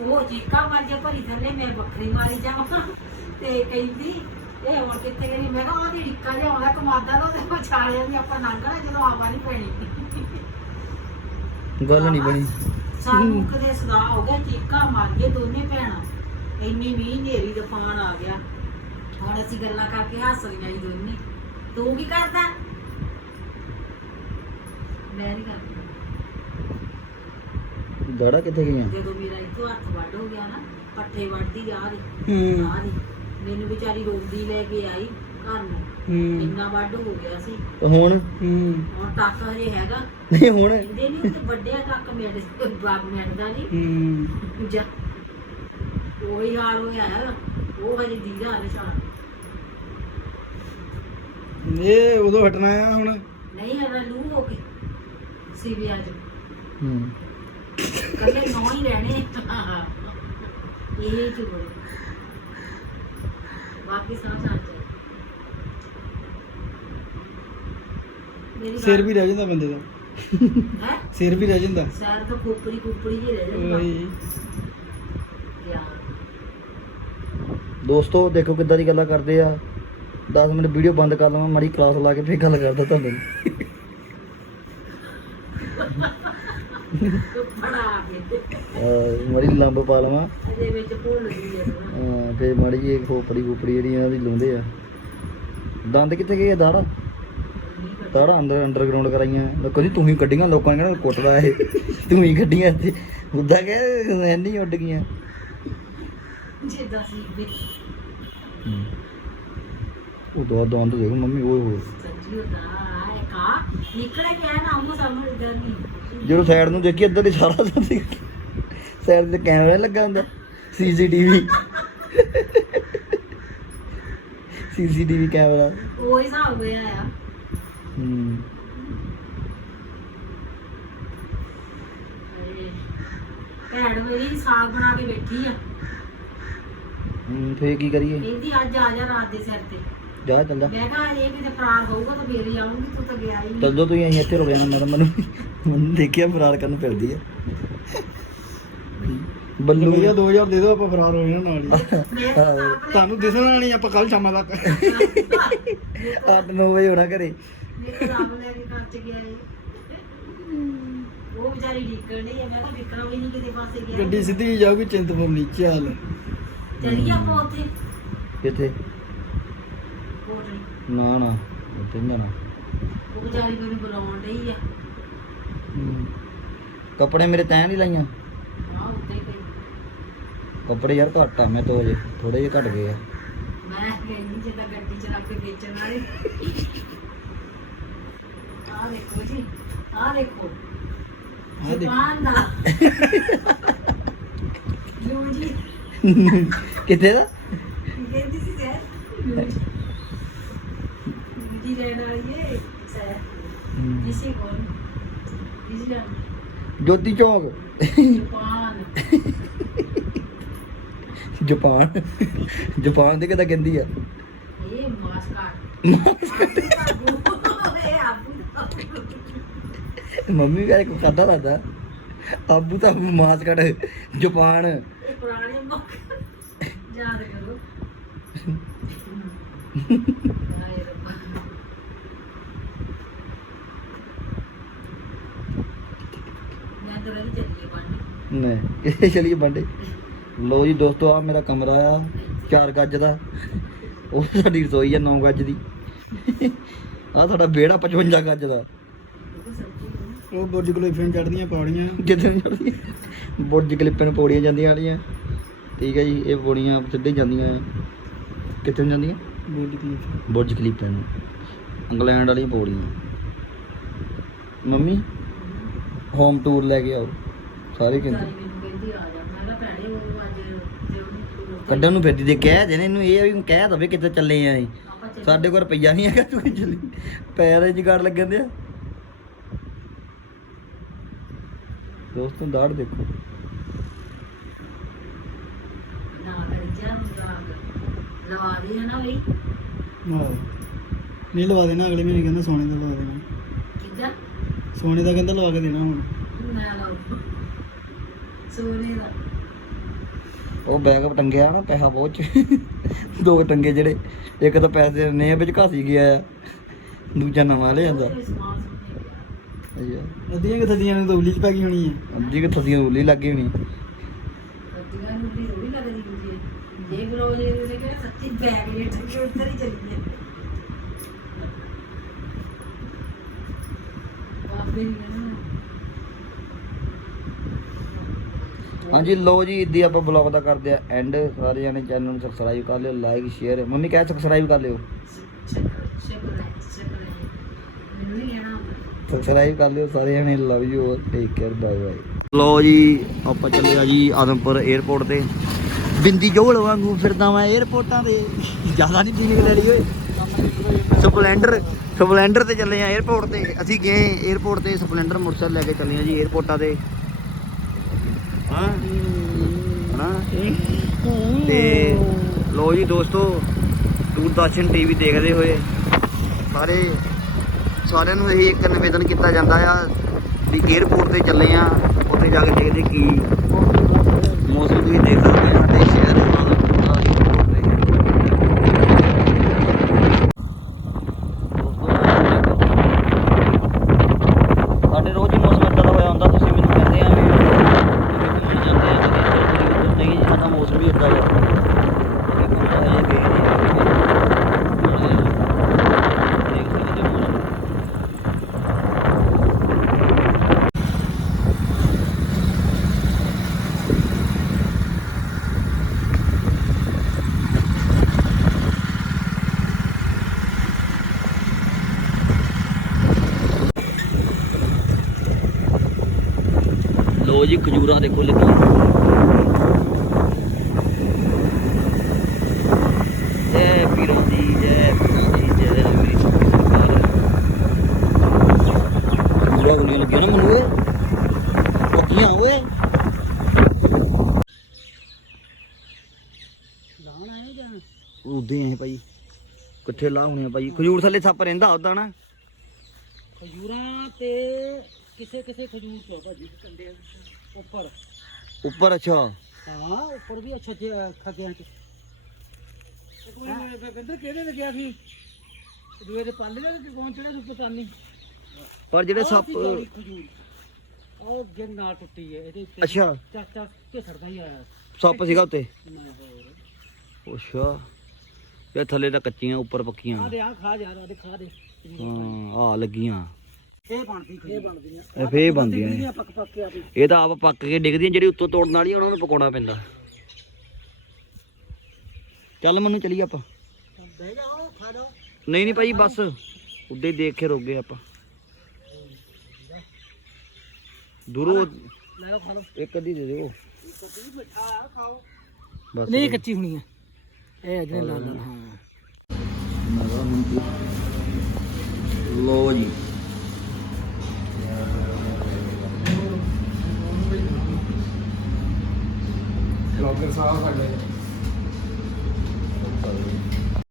ਉਹ ਚੀਕਾ ਮਾਰ ਕੇ ਭਰੀ ਥੱਲੇ ਮੈਂ ਵੱਖਰੀ ਮਾਰੀ ਜਾਵਾਂ। ਤੇ ਕਹਿੰਦੀ ਇਹ ਹੁਣ ਕਿੱਥੇ ਗਈ? ਮੈਂ ਕਿਹਾ ਉਹਦੀ ਢਿੱਕਾ ਜਿਹਾ ਆਉਂਦਾ ਕਮਾਦਾ ਦਾ ਉਹਦੇ ਵਿਚਾਲਿਆਂ ਵੀ ਆਪਾਂ ਲੰਘਣਾ ਜਦੋਂ ਆਵਾ ਨਹੀਂ ਪੈਣੀ। ਗੱਲ ਨਹੀਂ ਬਣੀ। ਸਾਨੂੰ ਕਦੇ ਸਦਾ ਹੋ ਗਿਆ ਚੀਕਾ ਮਾਰ ਕੇ ਦੋਨੇ ਭੈਣਾਂ। ਇੰਨੀ ਮੀਂਹ ਹਨੇਰੀ ਤੂਫਾਨ ਆ ਗਿਆ। ਹੁਣ ਅਸੀਂ ਗੱਲਾਂ ਕਰਕੇ ਹੱਸ ਰਹੀਆਂ ਜੀ ਦੋਨੇ। ਤੂੰ ਕੀ ਕਰਦਾ? ਮੈਂ ਨਹੀਂ ਕਰਦੀ। ਦਾੜਾ ਕਿੱਥੇ ਗਈਆਂ? ਜਦੋਂ ਮੇਰਾ ਇੱਥੋਂ ਹੱਥ ਵੱਢ ਹੋ ਗਿਆ ਨਾ ਪੱਠੇ ਵੱਢਦੀ ਆ ਰਹੀ ਹੂੰ। ਆ ਰਹੀ। ਮੈਨੂੰ ਵਿਚਾਰੀ ਰੋਂਦੀ ਲੈ ਕੇ ਆਈ ਘਰ ਨੂੰ। ਹੂੰ। ਇੰਨਾ ਵੱਢ ਹੋ ਗਿਆ ਸੀ। ਤੇ ਹੁਣ? ਹੂੰ। ਹੁਣ ਟੱਕ ਹਜੇ ਹੈਗਾ। ਨਹੀਂ ਹੁਣ? ਕਹਿੰਦੇ ਨਹੀਂ ਤੇ ਵੱਡਿਆ ਟੱਕ ਮਿੰਟ ਬਾਗ ਮਿੰਟਦਾ ਨਹੀਂ ਹੂੰ। ਜਾ। ਉਹੀ ਹਾਲ ਹੋਇਆ ਹੈ ਉਹ ਹਜੇ ਦੀਦਾ ਨਿਸ਼ਾਨ ਇਹ ਉਦੋਂ ਹਟਣਾ ਆ ਹੁਣ? ਨਹੀਂ ਹਰ ਲੂ ਹੋ ਕੇ ਸੀਵੀਆ ਚ। ਹੂੰ। ਕੱਲੇ ਨੌ ਹੀ ਰਹਿਣੇ ਇਹ ਚੁਗਲ ਬਾਕੀ ਸਾਹ ਸਾਹ ਮੇਰੀ ਸਿਰ ਵੀ ਰਹਿ ਜਾਂਦਾ ਬੰਦੇ ਦਾ। ਹੈ? ਸਿਰ ਵੀ ਰਹਿ ਜਾਂਦਾ। ਸੈਰ ਤੋਂ ਕੁਪੜੀ ਕੁਪੜੀ ਜਿਹੀ ਰਹਿ ਜਾਂਦੀ। ਯਾਰ। ਦੋਸਤੋ ਦੇਖੋ ਕਿੱਦਾਂ ਦੀ ਗੱਲਾਂ ਕਰਦੇ ਆ। 10 ਮਿੰਟ ਵੀਡੀਓ ਬੰਦ ਕਰ ਲਵਾਂ ਮਾੜੀ ਕਲਾਸ ਲਾ ਕੇ ਫੇਰ ਗੱਲ ਕਰਦਾ ਤੁਹਾਨੂੰ ਬੜਾ ਕੇ ਅਹ ਮਾੜੀ ਲੰਬ ਪਾ ਲਵਾਂ। ਅਜੇ ਵਿੱਚ ਭੁੱਲ ਗਈ ਹੈ ਫੇਰ ਮਾੜੀ ਜੀ ਖੋਪੜੀ ਖੋਪੜੀ ਜਿਹੜੀ ਇਹਨਾਂ ਦੀ ਲਾਉਂਦੇ ਆ। ਦੰਦ ਕਿੱਥੇ ਗਏ ਆ ਦਾੜਾ? ਦਾੜਾ ਅੰਦਰ ਅੰਡਰਗਰਾਉਂਡ ਕਰਾਈਆਂ। ਕਦੀ ਤੂੰ ਹੀ ਕੱਢੀਆਂ ਲੋਕਾਂ ਨੇ ਕਹਿਣਾ ਕੁੱਟਦਾ ਇਹ? ਤੂੰ ਹੀ ਕੱਢੀਆਂ ਤੇ ਉਦਾਂ ਕਹੇ ਨਹੀਂ ਉੱਡ ਗਈਆਂ। ਜਿੱਦਾਂ ਸੀ ਵੀ ਉਹ ਦੋ ਦੰਦ ਦੇਖ ਮੰਮੀ ਓਏ ਹੋਏ ਸੱਚੀ ਹੁੰਦਾ ਆਏ ਕਾ ਗਿਆ ਨਾ ਉਹ ਸਾਹਮਣੇ ਇਧਰ ਨਹੀਂ। ਜਦੋਂ ਸਾਈਡ ਨੂੰ ਦੇਖੀ ਇੱਧਰ ਹੀ ਸਾਰਾ ਸਾਈਡ ਤੇ ਕੈਮਰਾ ਲੱਗਾ ਹੁੰਦਾ। ਸੀਸੀਟੀਵੀ ਸੀਸੀਟੀਵੀ ਕੈਮਰਾ ਉਹ ਹੀ ਹਿਸਾਬ ਹੋਇਆ ਆ। ਹੂੰ। ਭੈਣ ਮੇਰੀ ਸਾਗ ਬਣਾ ਕੇ ਬੈਠੀ ਆ। ਹੂੰ ਫੇਰ ਕੀ ਕਰੀਏ? ਕਹਿੰਦੀ ਅੱਜ ਆ ਜਾ ਰਾਤ ਦੇ ਸਿਰ ਤੇ। ਜਾ ਚੱਲ ਜਾ। ਮੈਂ ਕਿਹਾ ਇਹ ਕਿਤੇ ਫਰਾਰ ਹੋਊਗਾ ਤਾਂ ਫੇਰ ਹੀ ਆਉਂਗੀ ਤੂੰ ਤਾਂ ਗਿਆ ਹੀ ਨਹੀਂ। ਚੱਲ ਜਾ ਤੁਸੀਂ ਅਸੀਂ ਇੱਥੇ ਰੁਕ ਜਾਣਾ ਮੈਂ ਤਾਂ ਮੈਨੂੰ ਮੈਨੂੰ ਦੇਖਿਆ ਫਰਾਰ ਕਰਨ ਫਿਰਦੀ ਆ। ਬੱਲੂ ਭਈਆ 2000 ਦੇ ਦਿਓ ਆਪਾਂ ਫਰਾਰ ਹੋ ਜਾਣਾ ਨਾਲ ਹੀ। ਮੈਂ ਤਾਂ ਆਪ ਤੁਹਾਨੂੰ ਦਿਸਣਾ ਨਹੀਂ ਆਪਾਂ ਕੱਲ ਸ਼ਾਮਾਂ ਤੱਕ। 8-9 ਵਜੇ ਹੋਣਾ ਘਰੇ। ਮੇਰੇ ਰੱਬ ਲੈ ਕੇ ਘਰ ਚ ਗਿਆ ਏ। ਉਹ ਵਿਚਾਰੀ ਨਿਕਲ ਨਹੀਂ ਆ ਮੈਂ ਕਿਹਾ ਵਿਕਰਮ ਵੀ ਨਹੀਂ ਕਿਤੇ ਪਾਸੇ ਗਿਆ। ਗੱਡੀ ਸਿੱਧੀ ਜਾਊਗੀ ਚਿੰਤਪੁਰਨੀ ਚੱਲ ਚਲੀ ਆਪਾਂ ਉੱਥੇ। ਕਿੱਥੇ? ਨਾ ਨਾ ਨੀ ਜਾਣਾ। ਉਹ ਵਿਚਾਰੀ ਮੈਨੂੰ ਬੁਲਾਉਣ ਡਈ ਆ। ਕੱਪੜੇ ਮੇਰੇ ਤੈਂ ਨਹੀਂ ਲਾਈਆਂ? ਆ ਉੱਤੇ ਹੀ ਪਈ। ਕੱਪੜੇ ਯਾਰ ਘੱਟ ਆ ਮੈਂ ਤੋਂ ਜੇ ਥੋੜੇ ਜਿਹੇ ਘਟ ਗਏ ਆ। ਮੈਂ ਕਹਿੰਦੀ ਜਿੱਦਾਂ ਗੱਡੀ ਚ ਰੱਖ ਕੇ ਵੇਚਣ ਵਾਲੇ। ਆ ਦੇਖੋ ਜੀ ਆ ਦੇਖੋ। ਆਹ ਦੇਖੋ। ਦੁਕਾਨ ਦਾ। ਲੋ ਜੀ। ਕਿੱਥੇ ਦਾ ਕੀ ਕਹਿੰਦੀ ਸੀ ਸਰ ਜੀ ਲੈਣ ਵਾਲੀ ਏ ਸਰ ਜੋਤੀ ਚੌਕ। ਦੁਕਾਨ ਜਾਪਾਨ। ਜਾਪਾਨ ਦੇ ਕਿਦਾਂ ਕਹਿੰਦੀ ਆ? ਇਹ ਮਾਸਕਾਟ ਇਹ ਆਬੂ ਦਾ ਮੰਮੀ ਘਰੇ ਕੋ ਖਾਦਾ ਲੱਗਦਾ। ਆਬੂ ਤਾਂ ਮਾਸ ਕੱਢ ਜਾਪਾਨ। ਇਹ ਪੁਰਾਣੇ ਮੁੱਖ ਯਾਦ ਕਰੋ ਹਾਏ ਰੱਬਾ ਮੈਂ ਤਾਂ ਰਹੀ ਚੱਲੀ ਬੰਦ ਨਹੀਂ ਕਿੱਥੇ ਚਲੀਏ ਬੰਡੇ। ਲੋ ਜੀ ਦੋਸਤੋ ਆ ਮੇਰਾ ਕਮਰਾ ਆ 4 ਗੱਜ ਦਾ। ਉਹ ਸਾਡੀ ਰਸੋਈ ਆ 9 ਗੱਜ ਦੀ। ਆ ਸਾਡਾ ਵਿਹੜਾ 55 ਗੱਜ ਦਾ। ਉਹ ਬੁਰਜ ਗਲੋਫੀਆਂ ਚੜਦੀਆਂ ਪੌੜੀਆਂ। ਜਿੱਦਾਂ ਚੜਦੀ ਬੁਰਜ ਕਲਿੱਪੇ ਨੂੰ ਪੌੜੀਆਂ ਜਾਂਦੀਆਂ ਵਾਲੀਆਂ। ਠੀਕ ਹੈ ਜੀ ਇਹ ਪੌੜੀਆਂ ਸਿੱਧੇ ਜਾਂਦੀਆਂ ਆ। ਕਿੱਥੇ ਨੂੰ ਜਾਂਦੀਆਂ? ਬੁਰਜ ਗਲੋਫੀ ਬੁਰਜ ਨੂੰ। ਇੰਗਲੈਂਡ ਵਾਲੀਆਂ ਪੌੜੀਆਂ। ਮੰਮੀ ਹੋਮ ਟੂਰ ਲੈ ਕੇ ਆਓ। ਸਾਰੇ ਕਹਿੰਦੇ ਸਾਰੀ ਮੈਨੂੰ ਕਹਿੰਦੀ ਆ ਜਾ। ਮੈਂ ਕਿਹਾ ਭੈਣੇ ਉਹ ਅੱਜ ਜੇ ਉਹਨੂੰ ਕੱਢਣ ਨੂੰ ਫਿਰਦੀ ਦੇ ਕਹਿ ਦੇ ਇਹਨੂੰ ਇਹ ਆ ਵੀ ਕਹਿ ਦਵੇ ਕਿੱਥੇ ਚੱਲੇ ਆ ਅਸੀਂ। ਆਪਾਂ। ਸਾਡੇ ਕੋਲ ਰੁਪਈਆ ਨਹੀਂ ਹੈਗਾ ਤੂੰ ਚੱਲੀ। ਪੈਰ ਚ ਗਾੜ ਲੱਗਣ ਦਿਆ। ਦੋਸਤੋ ਦਾੜ ਦੇਖੋ। ਨਾ ਕਰੀ ਜਾ ਮਜ਼ਾਕ। ਲਵਾ ਦੇ ਨਾ ਬਈ। ਆਹੋ। ਨਹੀਂ ਲਵਾ ਦੇਣਾ ਅਗਲੇ ਮਹੀਨੇ ਕਹਿੰਦਾ ਸੋਨੇ ਦਾ ਲਵਾ ਦੇਣਾ। ਕਿੱਦਾਂ? ਸੋਨੇ ਦਾ ਕਹਿੰਦਾ ਲਵਾ ਕੇ ਦੇਣਾ ਹੁਣ। ਨਾ ਲਾਓ ਸੋਨੇ ਦਾ। ਉਹ ਬੈਗ ਟੰਗਿਆ ਨਾ ਪੈਸਾ ਬਹੁਤ ਚ। ਦੋ ਟੰਗੇ ਜਿਹੜੇ ਇੱਕ ਤਾਂ ਪੈਸੇ ਨੇ ਵਿੱਚ ਘਾਸੀ ਗਿਆ ਆ। ਦੂਜਾ ਨਵਾਂ ਲੈ ਜਾਂਦਾ ਅੱਛਾ ਅੱਧੀਆਂ ਕਿ ਥੱਦੀਆਂ ਨੂੰ ਤਾਂ ਉਲੀ ਚ ਪੈ ਗਈ ਹੋਣੀ ਹੈ ਅੱਜੀ ਕਿ ਥੱਦੀਆਂ ਉਲੀ ਲੱਗ ਗਈ ਹੋਣੀ। ਅੱਜੀਆਂ ਨੂੰ ਵੀ ਥੋੜੀ ਲੱਗਦੀ ਹੁੰਦੀ ਹੈ ਜੇ ਬਰੋ ਜੇ ਉਹਨੇ ਕਿਹਾ ਸੱਚੀ ਬੈਗ ਇਹ ਟੱਕੇ ਉੱਧਰ ਹੀ ਚੱਲੀ ਹੈ ਬਾਪੇ ਨੇ ਹਾਂਜੀ ਲੋ ਜੀ, ਇੱਦੀ ਆਪਾਂ ਬਲੌਗ ਦਾ ਕਰਦੇ ਆ ਐਂਡ ਸਾਰੇ ਜਣੇ ਚੈਨਲ ਨੂੰ ਸਬਸਕ੍ਰਾਈਬ ਕਰ ਲਿਓ ਲਾਈਕ ਸ਼ੇਅਰ ਮੰਮੀ, ਕਹਿ ਸਬਸਕ੍ਰਾਈਬ ਕਰ ਲਿਓ। ਸਬਸਕ੍ਰਾਈਬ ਕਰ ਲਿਓ ਸਾਰੇ ਜਣੇ love you take care bye bye ਲੋ ਜੀ, ਆਪਾਂ ਚੱਲੇ ਆ ਜੀ ਆਦਮਪੁਰ 에ਅਰਪੋਰਟ ਤੇ। ਬਿੰਦੀ ਜੋਲ ਵਾਂਗੂ ਫਿਰਦਾ ਮੈਂ 에ਅਰਪੋਰਟਾਂ ਤੇ। ਜ਼ਿਆਦਾ ਨਹੀਂ ਪੀਣੀ ਲੈ ਲਈ ਓਏ। ਸਪਲੈਂਡਰ ਸਪਲੈਂਡਰ ਤੇ ਚੱਲੇ ਆ 에ਅਰਪੋਰਟ ਤੇ। ਅਸੀਂ ਗਏ 에ਅਰਪੋਰਟ ਤੇ, ਸਪਲੈਂਡਰ ਮੋਟਰਸਾਈਕਲ ਲੈ ਕੇ ਚੱਲੇ ਆ ਜੀ 에ਅਰਪੋਰਟਾਂ ਤੇ। ਹਾਂ। ਹਨਾ ਤੇ ਲੋ ਜੀ ਦੋਸਤੋ ਦੂਰਦਰਸ਼ਨ ਟੀਵੀ ਦੇਖਦੇ ਹੋਏ ਸਾਰੇ ਸਾਰਿਆਂ ਨੂੰ ਇਹ ਇੱਕ ਨਿਵੇਦਨ ਕੀਤਾ ਜਾਂਦਾ ਆ ਵੀ 에ਅਰਪੋਰਟ ਤੇ ਚੱਲੇ ਆ ਉੱਥੇ ਜਾ ਕੇ ਦੇਖਦੇ ਕੀ ਮੌਸਮ ਤੁਸੀਂ ਦੇਖ ਸਕਦੇ ਆ ਸਾਡੇ ਸ਼ਹਿਰ ਦੇ ਨਾਲ ਪੂਰਾ airport ਤੇ। ਸਾਡੇ ਰੋਜ਼ ਹੀ ਮੌਸਮ ਏਦਾਂ ਦਾ ਹੋਇਆ ਹੁੰਦਾ ਤੁਸੀਂ ਮੈਨੂੰ ਕਹਿੰਦੇ ਆ ਵੀ ਤੁਸੀਂ ਘੁੰਮਣ ਜਾਂਦੇ ਆ ਕਦੇ ਇੱਧਰ ਕਦੇ ਉੱਧਰ ਨਹੀਂ ਜੀ, ਸਾਡਾ ਮੌਸਮ ਵੀ ਏਦਾਂ ਦਾ ਅਸੀਂ ਘੁੰਮਣ ਹਜੇ ਗਏ ਨਹੀਂ ਹੈਗੇ। ਦੇਖ ਸਕਦੇ ਹੋ ਮੌਸਮ ਲੋ ਜੀ ਖਜੂਰਾਂ ਦੇਖੋ ਲੱਗੀਆਂ ਜੈ ਪੀਰਾਂ ਦੀ ਜੈ ਪੀਰਾਂ ਦੀ ਜੈ ਮੇਰੀ ਸਰਕਾਰ। ਖਜੂਰਾਂ ਗੁਲੀਆਂ ਲੱਗੀਆਂ ਨਾ ਮੈਨੂੰ ਓਏ ਪੱਕੀਆਂ ਓਏ। ਲਾਉਣ ਆਏ ਜਾਂ ਉਦੇ ਆਏ ਭਾਈ। ਕਿੱਥੇ ਲਾ ਹੋਣੇ ਭਾਈ। ਖਜੂਰ ਥੱਲੇ ਸੱਪ ਰਹਿੰਦਾ ਉਦਾਂ ਨਾ। ਖਜੂਰਾਂ ਤੇ ਕਿਸੇ ਕਿਸੇ ਖਜੂਰ ਤੋਂ ਭਾਜੀ ਕੰਡੇ ਉੱਪਰ। ਉੱਪਰ ਅੱਛਾ। ਹਾਂ ਉੱਪਰ ਵੀ ਅੱਛਾ ਤੇ ਖੱਗਿਆਂ ਚ ਇੱਕ ਵਾਰ ਕਹਿੰਦੇ ਲੱਗਿਆ ਸੀ? ਦੂਏ ਦੇ ਪੱਲ ਦੇ ਕਿ ਕੌਣ ਚੜਿਆ ਸੀ ਪਤਾ ਨਹੀਂ ਪਰ ਜਿਹੜੇ ਸੱਪ ਉਹ ਗਿਰ ਨਾਲ ਟੁੱਟੀ ਹੈ ਇਹਦੇ ਉੱਤੇ ਅੱਛਾ। ਚਾਚਾ ਘਸੜਦਾ ਹੀ ਆਇਆ। ਸੱਪ ਸੀਗਾ ਉੱਤੇ। ਅੱਛਾ। ਇਹ ਥੱਲੇ ਤਾਂ ਕੱਚੀਆਂ ਉੱਪਰ ਪੱਕੀਆਂ। ਆ ਦੇ ਆ ਖਾ ਜਾ ਆ ਦੇ ਖਾ ਦੇ। ਹਾਂ ਆ ਲੱਗੀਆਂ। ਇਹ ਬਣਦੀ ਇਹ ਬਣਦੀਆਂ। ਇਹ ਫੇਰ ਬੰਦੀਆਂ ਨੇ। ਇਹ ਪੱਕ ਪੱਕ ਕੇ ਆ ਵੀ ਇਹ ਤਾਂ ਆਪ ਪੱਕ ਕੇ ਡਿੱਗਦੀਆਂ ਜਿਹੜੀ ਉੱਤੋਂ ਤੋੜਨ ਵਾਲੀ ਉਹਨਾਂ ਨੂੰ ਪਕਾਉਣਾ ਪੈਂਦਾ। ਚੱਲ ਮੈਨੂੰ ਚਲੀਏ ਆਪਾਂ। ਬਹਿ ਜਾਓ ਖਾ ਲਓ ਨਹੀਂ ਨਹੀਂ ਭਾਈ ਬਸ। ਉੱਡੇ ਹੀ ਦੇਖ ਕੇ ਰੁਕ ਗਏ ਆਪਾਂ। ਦੂਰੋਂ ਲੈ ਲਓ ਖਾ ਲਓ। ਇੱਕ ਅੱਧੀ ਦੇ ਦਿਓ। ਆ ਬਸ ਨਹੀਂ ਕੱਚੀ ਹੋਣੀ ਹੈ ਇਹ ਅਜਨੇ ਲਾਲ ਲਾਲ ਹਾਂ। ਲੋ ਜੀ। 十万块钱